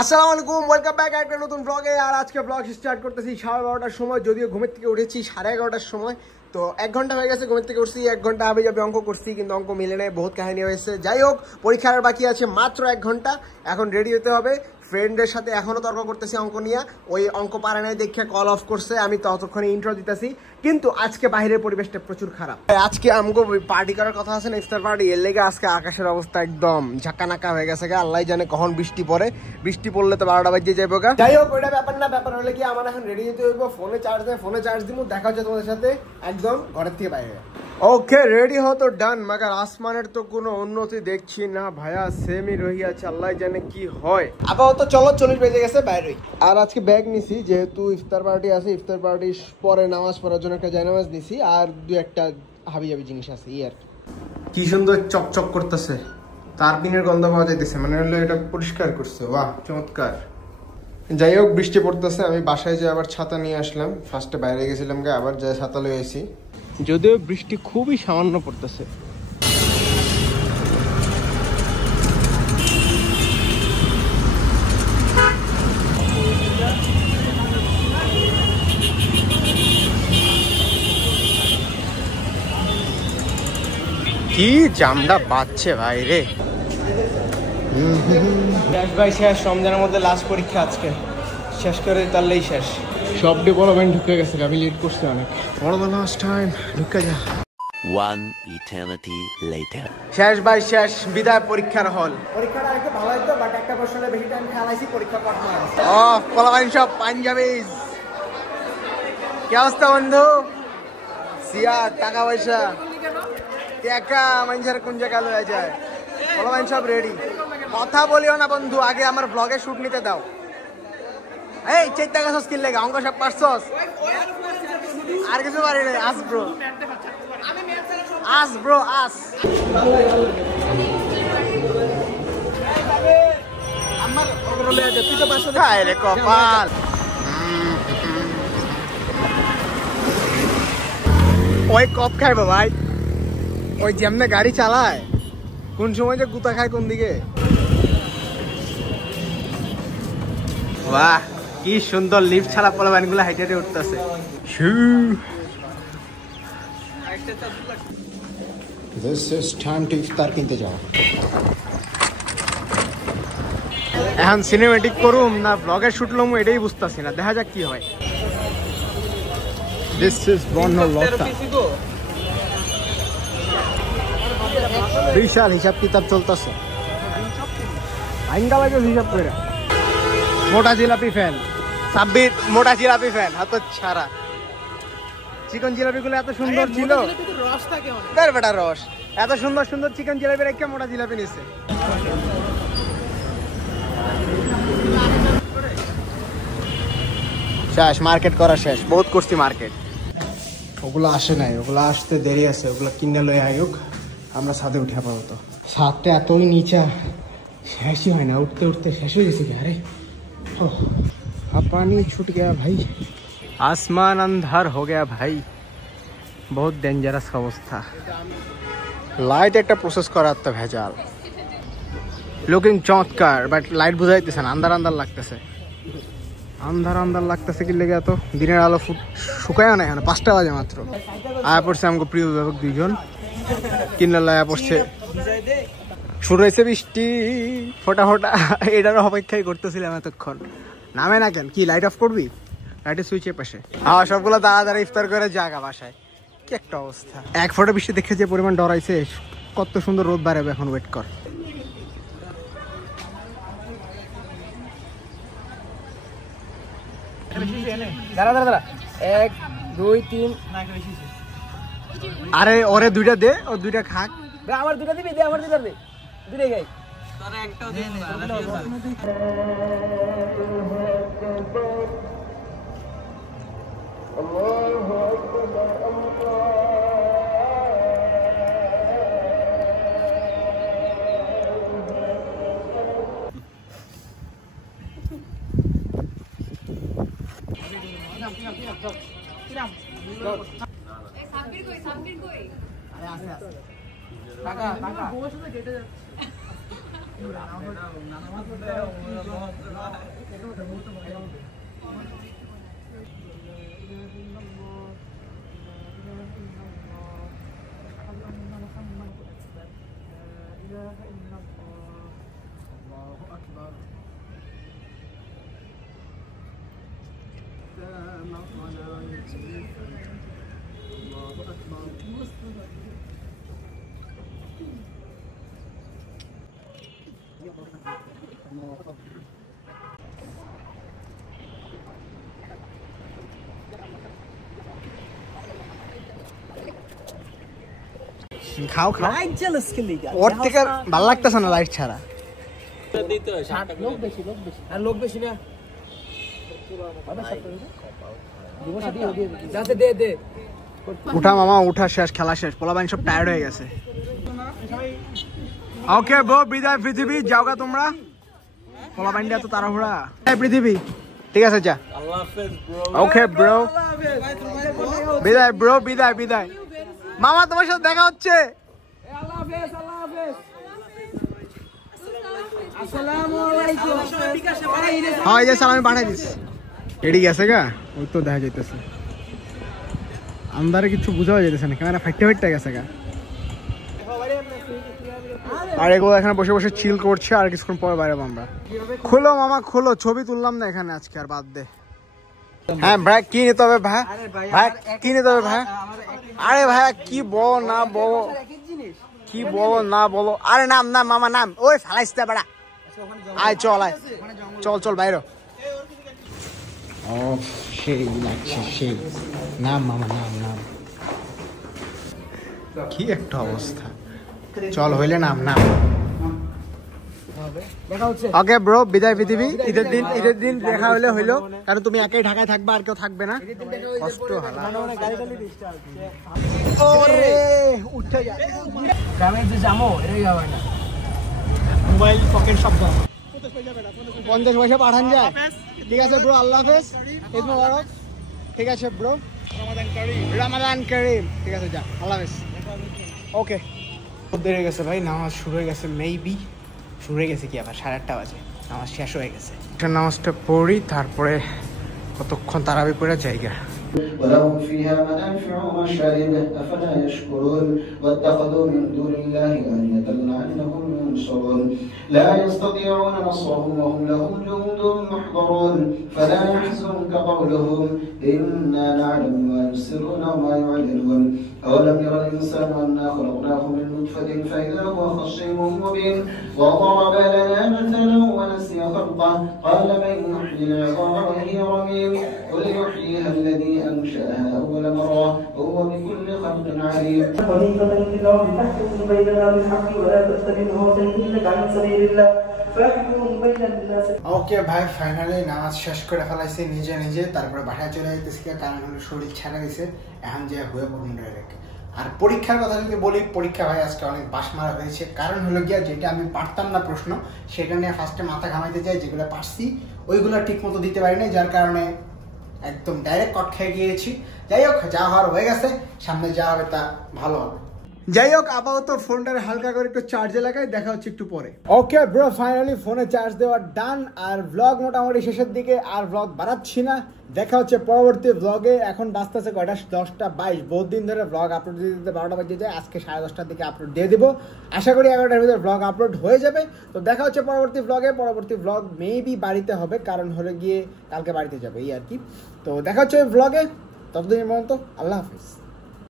আসসালামু আলাইকুম, welcome back একটা নতুন ব্লগে। আর আজকে ব্লগ স্টার্ট করতেছি 12:30টার সময়, যদিও ঘুমের থেকে উঠেছি 11:30টার সময়। তো 1 ঘন্টা হয়ে গেছে ঘুমের থেকে উঠছি। 1 ঘন্টা আবে যাবে অঙ্ক করছি, কিন্তু অঙ্ক মিলে নেই, বহুত কাহিনী হয়েছে। যাই হোক, পরীক্ষার বাকি আছে মাত্র 1 ঘন্টা। এখন রেডি হতে হবে। ফ্রেন্ডের সাথে এখনো তর্ক করতেছি অঙ্ক নিয়ে। ওই অঙ্ক পারে নাই দেখে কল অফ করছে, আমি ততক্ষণে ইন্ট্রো দিতেছি। কিন্তু আজকে বাইরের পরিবেশটা প্রচুর খারাপ। আজকে আমগো পার্টি করার কথা আছে না, ইফতার পার্টি। এর লেগে আজকে আকাশের অবস্থা একদম ঝাঁকানাকা হয়ে গেছে। আল্লাহ জানে কখন বৃষ্টি পড়ে। বৃষ্টি পড়লে তো 12টা বাজে যাবো গা। যাই হোক, ওইটা ব্যাপার না। ব্যাপার হলে কি, আমার এখন রেডি হতে হইব। ফোনে চার্জ দিব। দেখা হচ্ছে তোমাদের সাথে একদম ঘরের থেকে বাইরে। ওকে, রেডি হতো ডান। মাগার আসমানের তো কোনো উন্নতি দেখছি না ভাইয়া, সেমই রহিয়াছে। আল্লাহ জানে কি হয়। আপাতত চলো, 40 বেজে গেছে, বাইরে। আর আজকে ব্যাগ নিছি, যেহেতু ইফতার পার্টি আছে। ইফতার পার্টির পরে নামাজ পড়ার জন্য একটা জায়নামাজ নিছি, আর দু একটা হাবিজাবি জিনিস আছে। আর কি সুন্দর চকচক করতেছে, তার পিনের গন্ধ পাওয়া যাইতেছে, মানে হলো এটা পরিষ্কার করছে। বাহ, চমৎকার। যাই হোক, বৃষ্টি পড়তেছে। আমি বাসায় যে আবার ছাতা নিয়ে আসলাম। ফার্স্টে বাইরে গেছিলাম, আবার যাই ছাতা লয়ে আসি, যদিও বৃষ্টি খুবই সামান্য পড়তেছে। কি জামটা বাজছে ভাই রে। ভাই শেষ, রমজানের মধ্যে লাস্ট পরীক্ষা আজকে। শেষ করে তাহলেই শেষ। সব ডেভেলপমেন্ট ঢুকে গেছে, আমি লেট করছি অনেক। ফর দ্য লাস্ট টাইম ঢুকে যা। One eternity later. শেষ ভাই শেষ, বিদায় পরীক্ষার হল। পরীক্ষাটা একটু ভালো হইতো, বাট একটা প্রশ্নে বেশি টাইম খেলাইছি, পরীক্ষা পাঠ মারা। পোলাপাইন সব পাঞ্জাবিজ। কি অবস্থা বন্ধু? সিয়া টাকা পয়সা টাকা মানুষের কোন জায়গায় লয়ে যায়। পোলাপাইন সব রেডি। কথা বলিও না বন্ধু, আগে আমার ব্লগে শুট নিতে দাও। এই চেষ্টা করছস কি লাগে? অঙ্ক সব পারছস? আর কিছু পারি না। আস ব্রো, আস ব্রো, আস। আমার ওগুলো তুই তো পারছস। খায় রে কপাল। ওই কপ খাইবো ভাই, ওই যেমনে গাড়ি চালায়, কোন সময় যে গুতা খায় কোন দিকে। বাহ, কি সুন্দর লিফট ছাড়া পোলাপান গুলো হাইটে হাইটে উঠতেছে। This is time to ইফতার কিনতে যাও। এখন সিনেমেটিক করুম না ব্লগের শুট লম, এটাই বুঝতেছি না। দেখা যাক কি হয়। This is Banalata. বিশাল হিসাব কিতাব চলতেছে। আইনটা লাগে হিসাব করে। মোটা জিলাপি ফ্যান সাব্বির, মোটা জিলাপি ফ্যান হাত ছাড়া। চিকন জিলাপি গুলো এত সুন্দর ছিল, রস থাকে অনেক। বেটা রস, এত সুন্দর সুন্দর চিকন জিলাপি রেখে মোটা জিলাপি নিছে। শেষ, মার্কেট করা শেষ। বহুত করছি মার্কেট। ওগুলো আসে নাই, ওগুলো আসতে দেরি আছে। ওগুলো কিনে লয়ে আয়ুক, আমরা ছাদে উঠে আপাতত। ছাদটা এতই নিচা, শেষই হয় না। উঠতে উঠতে শেষ হয়ে গেছে। আরে পানি ছুট গया ভাই, आसमान अंधार हो गया भाई। बहुत डेंजरस अवस्था। লাইট একটা প্রসেস করার তো ভেজাল। লুকিং চমৎকার, বাট লাইট বুঝাইতেছে না, আন্ধার আন্ধার লাগতেছে। আন্ধার আন্ধার লাগতেছে কি লেগে? এত দিনের আলো শুকায় না। এখানে 5টা বাজে মাত্র। আয়া পড়ছে আমাকে প্রিয় অভিভাবক 2জন। কিনলে আয়া পড়ছে। শুরু হয়েছে বৃষ্টি ফোটা ফোটা। এটার অপেক্ষাই করতেছিলাম এতক্ষণ। নামে না কেন? কি লাইট অফ করবি? লাইটের সুইচের পাশে। হ্যাঁ, সবগুলো দাঁড়া ইফতার করে জাগা বাসায়। কি একটা অবস্থা। 1 ফোঁটা বৃষ্টি দেখে যে পরিমাণ ডরাইছে। কত সুন্দর রোদ বাড়াবে, এখন ওয়েট কর। দাঁড়া দাঁড়া দাঁড়া, 1 2 3। আরে ওরে 2টা দে, ও 2টা খাক। আমার 2টা দিবি? দে আমার 2টা দে, 2টাই খাই। তোরা একটাও দে না। টাকা টাকা খাও খাও ওর থেকে ভালো লাগতেছে না লাইট ছাড়া লোক বেশি না উঠা মামা উঠা শেষ খেলা শেষ পোলাবাইন সব টায়ার্ড হয়ে গেছে ওকে ব্রো বিদায় পৃথিবী যাওগা তোমরা পোলাবাইনটা তো তাড়াহুড়া এই পৃথিবী ঠিক আছে যা ওকে ব্রো বিদায় ব্রো বিদায় বিদায় মামা তোমার সাথে দেখা হচ্ছে হ্যাঁ এই যে সালামি পাঠাই দিস এডি গেছে গা ওই তো দেখা যাইতেছে আন্দারে কিছু বোঝা যাইতেছে না ক্যামেরা ফাইটে ফাইটে গেছে গা আর এগুলো এখানে বসে বসে চিল করছে আর কিছুক্ষণ পর বাইরে আমরা খোলো মামা খোলো ছবি তুললাম না এখানে আজকে আর বাদ দে হ্যাঁ ভাই কি নিতে হবে ভাই ভাই কি নিতে হবে ভাই আরে ভাই কি বলো না বলো কি বলো না বলো আরে নাম নাম মামা নাম ওই ফালাইতে বেড়া আয় চল আয় চল চল বাইরে ও সেই লাগছে সেই নাম মামা নাম নাম কি একটা অবস্থা চল হইলে নাম নাম ওকে ব্রো বিদায় পৃথিবী ঈদের দিন দেখা হইলে হইলো কারণ তুমি একাই ঢাকায় থাকবে আর কেউ থাকবে না কষ্ট উঠে যা গ্রামের যে জামো এটাই যাবে না মোবাইল পকেট সব 50 পয়সা পাঠান যায় ঠিক আছে ব্রো আল্লাহ হাফেজ ঈদ মোবারক ঠিক আছে ব্রো রমাদান করিম ঠিক আছে যা আল্লাহ হাফেজ ওকে দেরি হয়ে গেছে ভাই নামাজ শুরু হয়ে গেছে মেবি শুরু হয়ে গেছে কি আবার 8:30 বাজে নামাজ শেষ হয়ে গেছে নামাজটা পড়ি তারপরে কতক্ষণ তারাবি পড়ে জায়গা ولهم فيها منافع ومشارب أفلا يشكرون واتخذوا من دون الله آلهة لعلهم ينصرون لا يستطيعون نصرهم وهم لهم جند محضرون فلا يحزنك قولهم إنا نعلم ما يسرون وما يعلنون أولم ير الإنسان أنا خلقناه من نطفة فإذا هو خصيم مبين وضرب لنا مثلا ونسي خلقه قال من يحيي العظام وهي رميم قل يحييها الذي أنشأها أول مرة وهو بكل خلق عليم خليفة في الأرض تحكم بيننا بالحق ولا تتبعوا سبيلك عن سبيل الله فاحكم بين الناس. ওকে ভাই ফাইনালি নামাজ শেষ করে ফেলাইছি নিজে নিজে তারপরে বাসায় চলে যাইতেছি কারণ হলো শরীর ছাড়া গেছে এখন যে হয়ে পড়ুন ডাইরেক্ট আর পরীক্ষার কথা যদি বলি পরীক্ষা ভাই আজকে অনেক বাস মারা হয়েছে কারণ হলো গিয়া যেটা আমি পারতাম না প্রশ্ন সেটা নিয়ে ফার্স্টে মাথা ঘামাইতে যাই যেগুলো পারছি ওইগুলো ঠিক মতো দিতে পারি নাই যার কারণে একদম ডাইরেক্ট কট খেয়ে গিয়েছি যাই হোক যা হওয়ার হয়ে গেছে সামনে যা হবে তা ভালো হবে যাই হোক আপাতত ফোনটার হালকা করে একটু চার্জে লাগাই দেখা হচ্ছে একটু পরে ওকে ব্রো ফাইনালি ফোনে চার্জ দেওয়া ডান আর ব্লগ মোটামুটি শেষের দিকে আর ব্লগ বাড়াচ্ছি না দেখা হচ্ছে পরবর্তী ব্লগে এখন বাজতেছে কয়টা 10:22 বহুত দিন ধরে ব্লগ আপলোড দিতে দিতে 12টা বাজে যায় আজকে 10:30টার দিকে আপলোড দিয়ে দিব আশা করি 11টার ভিতরে ব্লগ আপলোড হয়ে যাবে তো দেখা হচ্ছে পরবর্তী ব্লগ মেবি বাড়িতে হবে কারণ হলে গিয়ে কালকে বাড়িতে যাবে এই আর কি তো দেখা হচ্ছে ব্লগে ততদিনের মতো আল্লাহ হাফিজ